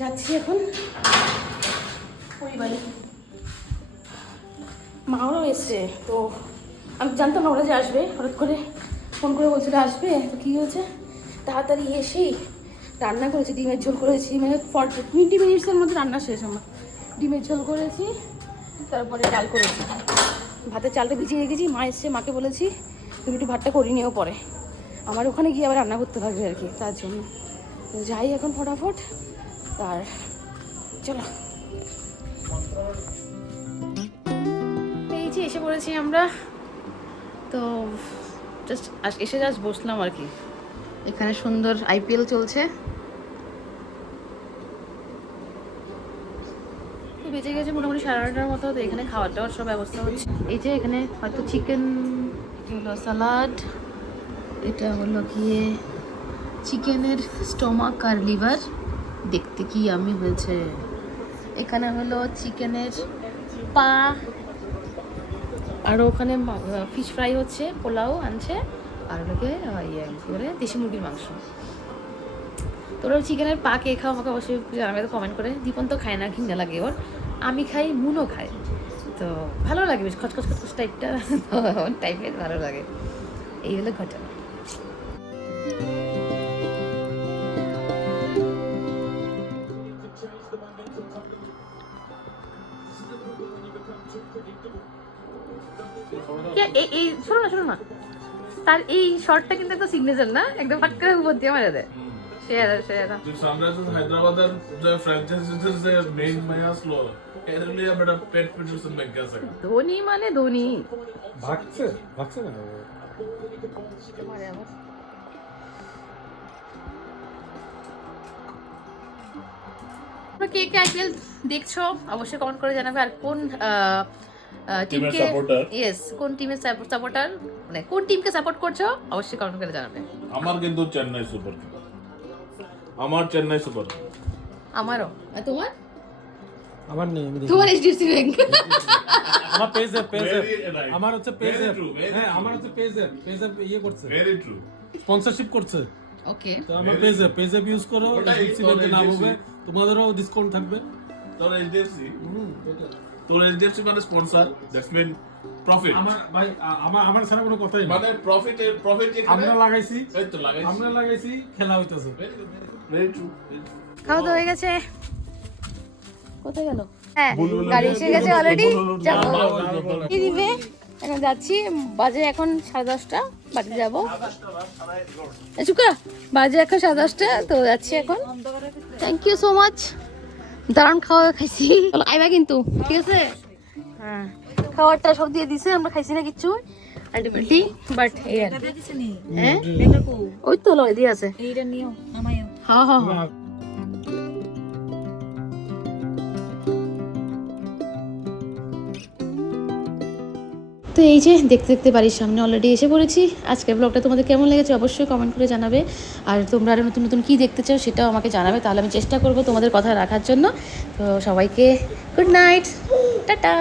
যাচ্ছি এখন। বাড়ি। মাও এসছে, তো আমি জানতাম না ওরা যে আসবে। হঠাৎ করে ফোন করে বলছিল আসবে, তো কী হয়েছে? তাড়াতাড়ি এসেই রান্না করেছি, ডিমের ঝোল করেছি মানে ফর্টি টোয়েন্টি মিনিটসের মধ্যে রান্না শেষ আমার। ডিমের ঝোল করেছি, তারপরে ডাল করেছি। ভাতের চালটা ভিজিয়ে রেখেছি, মা এসছে, মাকে বলেছি, তুমি একটু ভাতটা করে নিও পরে। আমার ওখানে গিয়ে আবার রান্না করতে থাকবে আর কি, তার জন্য। যাই এখন ফটাফট। আর চলো। এই যে এসে পড়েছি আমরা। তো জাস্ট এসে জাস্ট বসলাম আর কি। এখানে সুন্দর আইপিএল চলছে। বেঁচে গেছে মোটামুটি সাড়ে নটার মতো, তো এখানে খাওয়ার দাওয়ার সব ব্যবস্থা হচ্ছে। এই যে এখানে হয়তো চিকেন হলো স্যালাড এটা হলো গিয়ে চিকেনের স্টমাক আর লিভার দেখতে কি আমি হয়েছে? এখানে হলো চিকেনের পা, আর ওখানে ফিশ ফ্রাই হচ্ছে, পোলাও আনছে, আর ওটাকে ইয়ে বলে, দেশি মুরগির মাংস। তোরা চিকেনের পা কে খাও, আমাকে অবশ্যই জানাবে কমেন্ট করে। দীপন তো খায় না ঘিঙ্গা লাগে ওর। আমি খাই, মুনও খায়। তো ভালো লাগে বেশ, খচখচ খচখচ টাইপটা টাইপের ভালো লাগে। এই হলো ঘটনা। এই শোনো না শোনো না। তার এই শর্টটা কিন্তু একটা সিগনেচার না? একদম ফাট করে উপর দিয়ে মারা দেয়। সেরা সেরা যে সানরাইজার্স হায়দ্রাবাদের যে ফ্র্যাঞ্চাইজিসের যে মেইন মায়া আসলো এর লিয়ে আমরা পেট প্রডিউসার ব্যাংক আছে। ধোনি মানে ধোনি। ভাগছে ভাগছে না? তোমরা কে কে আইপিএল দেখছ অবশ্যই কমেন্ট করে জানাবে। আর কোন টিমকে ইয়েস কোন টিমের সাপোর্টার মানে কোন টিমকে সাপোর্ট করছ অবশ্যই কমেন্ট করে জানাবে। আমার কিন্তু চেন্নাই সুপার আমার চেন্নাই সুপার আমারও। আর তোমার? আমার নেই আমি তোমার এইচডিএফসি ব্যাংক আমার পেজ পেজ. আমার হচ্ছে পেজ অ্যাপ হ্যাঁ আমার হচ্ছে পেজ অ্যাপ পেজ অ্যাপ ইয়ে করছে। ভেরি ট্রু স্পন্সরশিপ করছে। ওকে তো আমার Very page app page app use করো এইচডিএফসি ব্যাংকে নাম হবে। তোমাদেরও ডিসকাউন্ট থাকবে। তোর এইচডিএফসি তোর এইচডিএফসি মানে স্পন্সর দ্যাটস মিন প্রফিট আমার ভাই আমার আমার ছাড়া কোনো কথাই মানে প্রফিট প্রফিট আমরা লাগাইছি। এই তো লাগাইছি। আমরা লাগাইছি খেলা হইতাছে। ভেরি ট্রু খাওয়া দাওয়া হয়ে গেছে। কোথায় গেল? হ্যাঁ গাড়ি এসে গেছে অলরেডি যাব কি দিবে? এখন যাচ্ছি বাজে এখন সাড়ে দশটা বাড়িতে যাব। কর। বাজে এখন সাড়ে দশটা তো যাচ্ছি এখন। থ্যাংক ইউ সো মাচ দারুণ খাওয়া খাইছি। আইবা কিন্তু ঠিক আছে? হ্যাঁ। খাবারটা সব দিয়ে দিছে আমরা খাইছি না কিচ্ছু। আলটিমেটলি বাট হ্যাঁ? ওই তো লয় দিয়ে আছে। এইটা নিও আমায়ও হ্যাঁ হ্যাঁ হ্যাঁ। তো এই যে দেখতে দেখতে বাড়ির সামনে অলরেডি এসে পড়েছি। আজকের ব্লগটা তোমাদের কেমন লেগেছে অবশ্যই কমেন্ট করে জানাবে। আর তোমরা আরও নতুন নতুন কী দেখতে চাও সেটাও আমাকে জানাবে। তাহলে আমি চেষ্টা করব তোমাদের কথা রাখার জন্য। তো সবাইকে গুড নাইট টাটা।